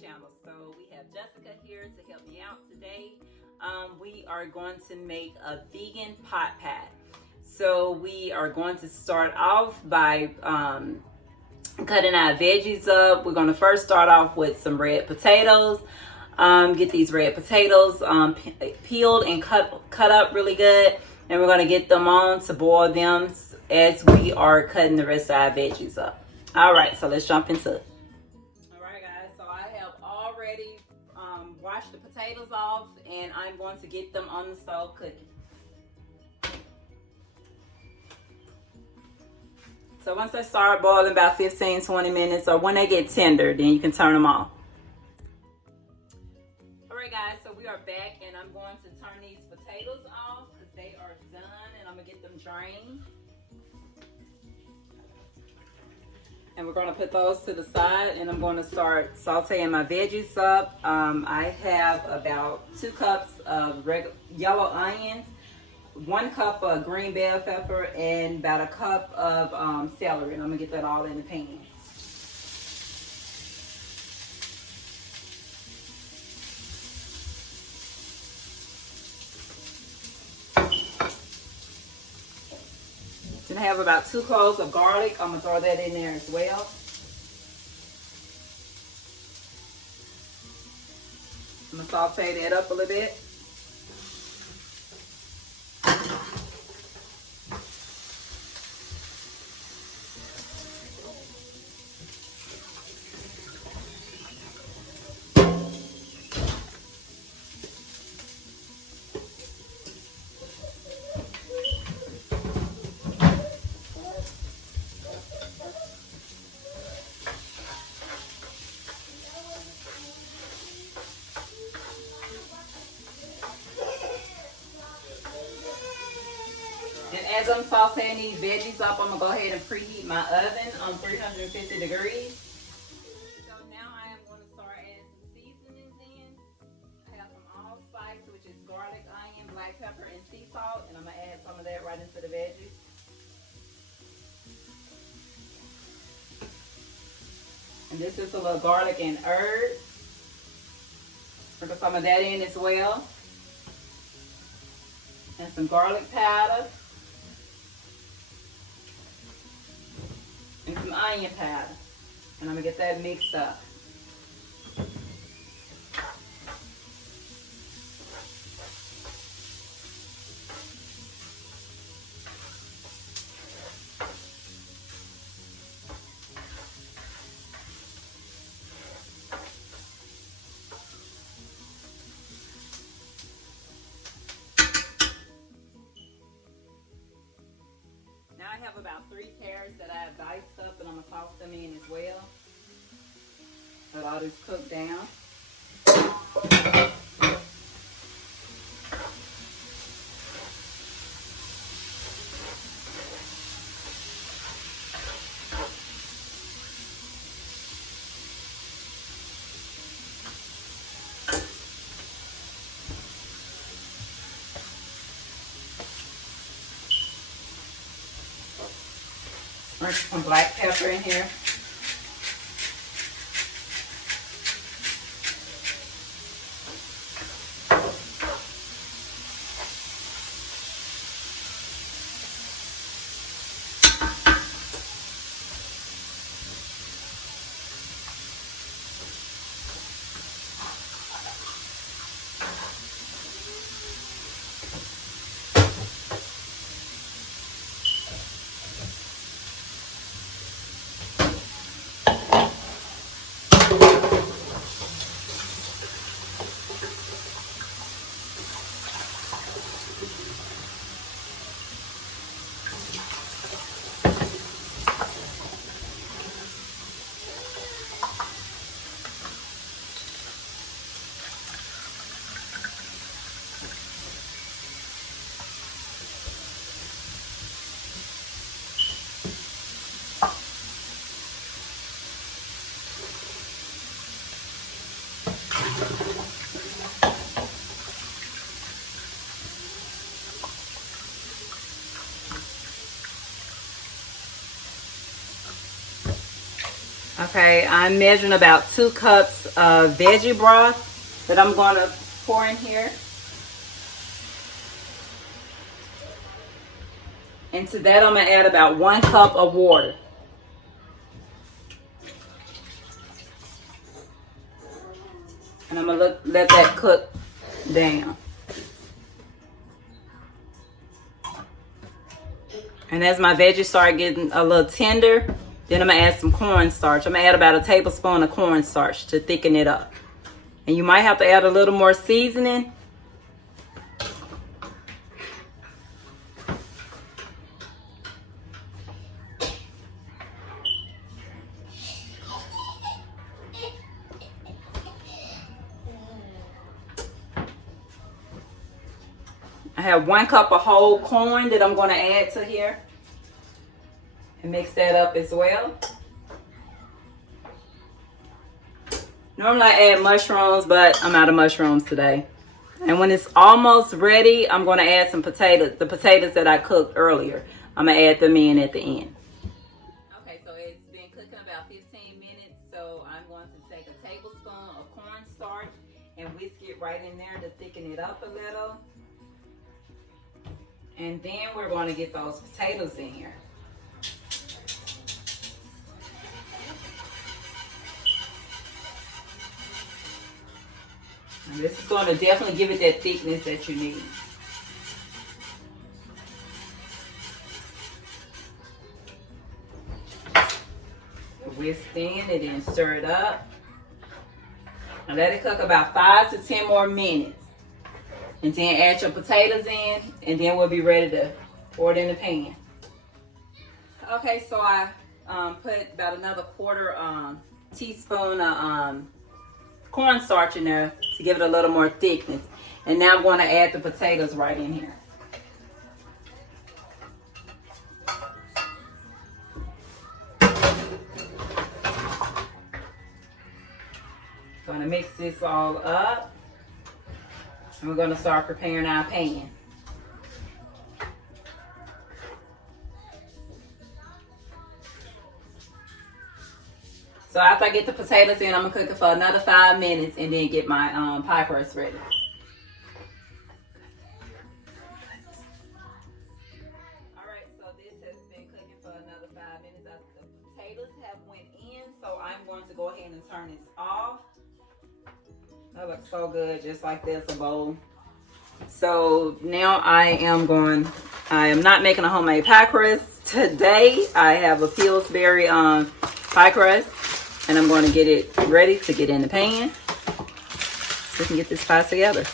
channel. So we have Jessica here to help me out today. We are going to make a vegan pot pie. So we are going to start off by cutting our veggies up. We're going to first start off with some red potatoes. Get these red potatoes peeled and cut up really good. And we're going to get them on to boil them as we are cutting the rest of our veggies up. All right, so let's jump into it. All right, guys, so I have already washed the potatoes off, and I'm going to get them on the stove cooking. So once they start boiling about 15-20 minutes, or when they get tender, then you can turn them off. All right, guys, so we are back, and I'm going to turn these potatoes off because they are done, and I'm going to get them drained. And we're going to put those to the side, and I'm going to start sauteing my veggies up. I have about 2 cups of yellow onions, 1 cup of green bell pepper, and about 1 cup of celery. And I'm going to get that all in the pan. Then I have about 2 cloves of garlic. I'm going to throw that in there as well. I'm going to saute that up a little bit. And as I'm sauteing these veggies up, I'm going to go ahead and preheat my oven on 350 degrees. So now I am going to start adding some seasonings in. I have some allspice, which is garlic, onion, black pepper, and sea salt. And I'm going to add some of that right into the veggies. And this is a little garlic and herb. Sprinkle some of that in as well. And some garlic powder. And some onion powder. And I'm going to get that mixed up. Now I have about 3 carrots that I have diced up, and I'm going to toss them in as well. Let all this cook down. Some black pepper in here. Okay, I'm measuring about 2 cups of veggie broth that I'm going to pour in here. And to that, I'm going to add about 1 cup of water. And I'm going to let that cook down. And as my veggies start getting a little tender, then I'm going to add some cornstarch. I'm going to add about a tablespoon of cornstarch to thicken it up. And you might have to add a little more seasoning. I have 1 cup of whole corn that I'm going to add to here. And mix that up as well. Normally I add mushrooms, but I'm out of mushrooms today. And when it's almost ready, I'm going to add some potatoes, the potatoes that I cooked earlier. I'm going to add them in at the end. Okay, so it's been cooking about 15 minutes, so I'm going to take a tablespoon of cornstarch and whisk it right in there to thicken it up a little. And then we're going to get those potatoes in here. And this is going to definitely give it that thickness that you need. Whisk in and then stir it up. And let it cook about 5 to 10 more minutes. And then add your potatoes in, and then we'll be ready to pour it in the pan. Okay, so I put about another quarter teaspoon of cornstarch in there to give it a little more thickness. And now I'm going to add the potatoes right in here. Going to mix this all up. And we're going to start preparing our pan. So after I get the potatoes in, I'm going to cook it for another 5 minutes and then get my pie crust ready. Alright, so this has been cooking for another 5 minutes. The potatoes have went in, so I'm going to go ahead and turn this off. That looks so good, just like this, a bowl. So now I am not making a homemade pie crust today. I have a Pillsbury pie crust, and I'm going to get it ready to get in the pan so we can get this pie together.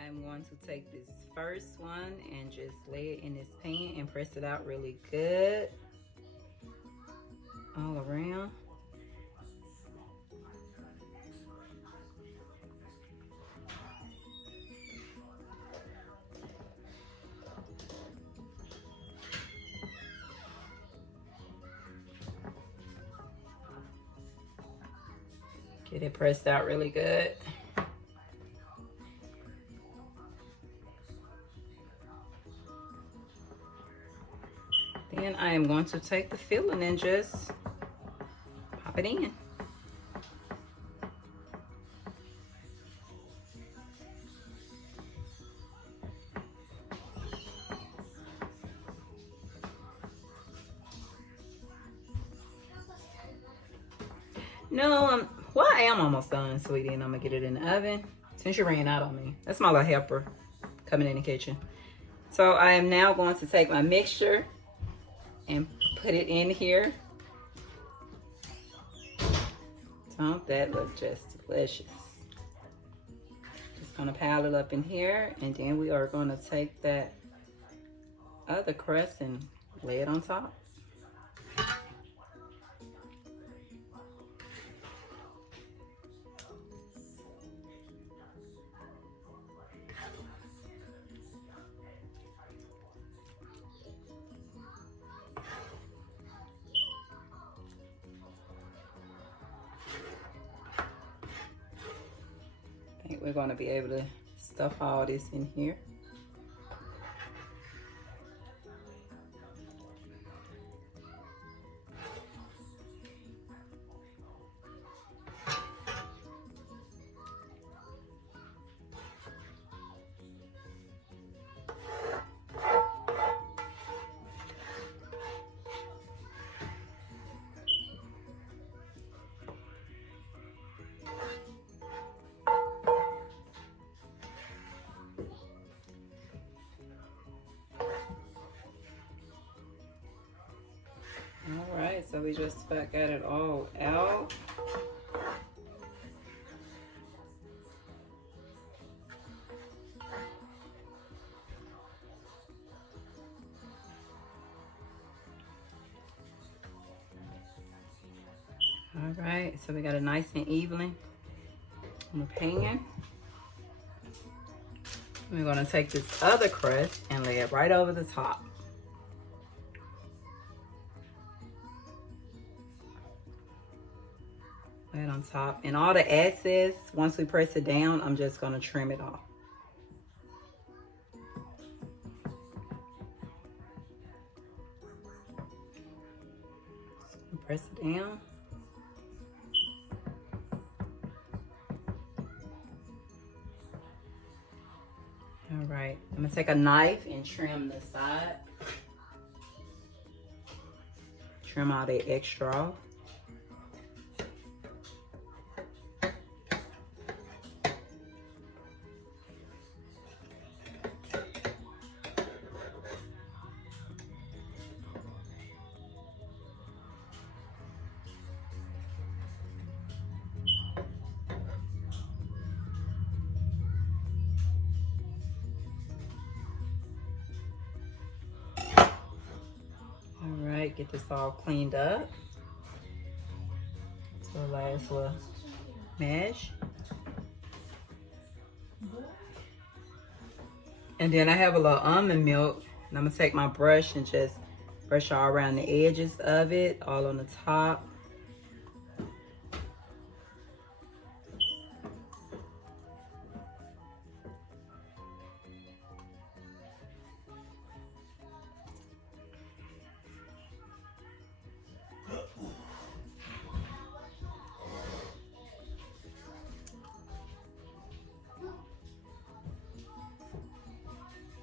I'm going to take this first one and just lay it in this pan and press it out really good all around. Get it pressed out really good. Then I am going to take the filling and just pop it in. No, well, I am almost done, sweetie, and I'm gonna get it in the oven since you ran out on me. That's my little helper coming in the kitchen. So I am now going to take my mixture and put it in here. Don't that look just delicious? Just gonna pile it up in here, and then we are gonna take that other crust and lay it on top. I think we're going to be able to stuff all this in here. All right, so we just about got it all out. All right, so we got it nice and even on the pan. We're gonna take this other crust and lay it right over the top. Lay it on top. And all the excess, once we press it down, I'm just gonna trim it off. Press it down. All right, I'm gonna take a knife and trim the side. Trim all the extra off. Get this all cleaned up. So last little mash. And then I have a little almond milk. And I'm gonna take my brush and just brush all around the edges of it, all on the top.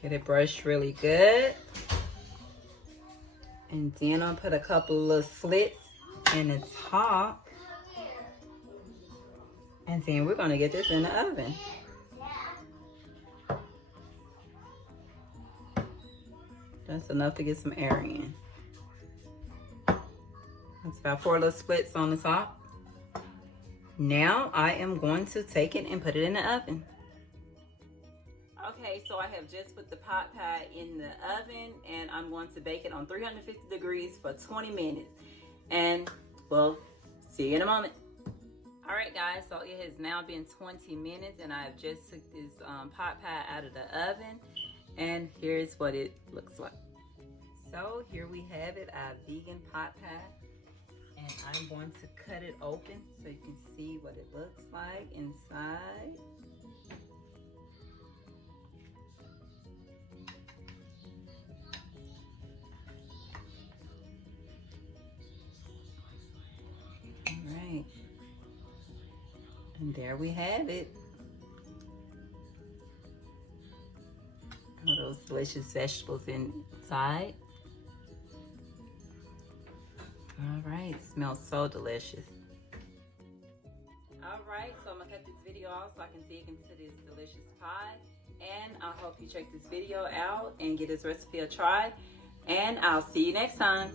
Get it brushed really good. And then I'll put a couple of slits in the top. And then we're gonna get this in the oven. That's enough to get some air in. That's about 4 little splits on the top. Now I am going to take it and put it in the oven. Okay, so I have just put the pot pie in the oven and I'm going to bake it on 350 degrees for 20 minutes. And we'll see you in a moment. All right, guys, so it has now been 20 minutes and I've just took this pot pie out of the oven. And here's what it looks like. So here we have it, our vegan pot pie. And I'm going to cut it open so you can see what it looks like inside. Right. And there we have it. All those delicious vegetables inside. All right, smells so delicious. All right, so I'm gonna cut this video off so I can dig into this delicious pie. And I hope you check this video out and give this recipe a try. And I'll see you next time.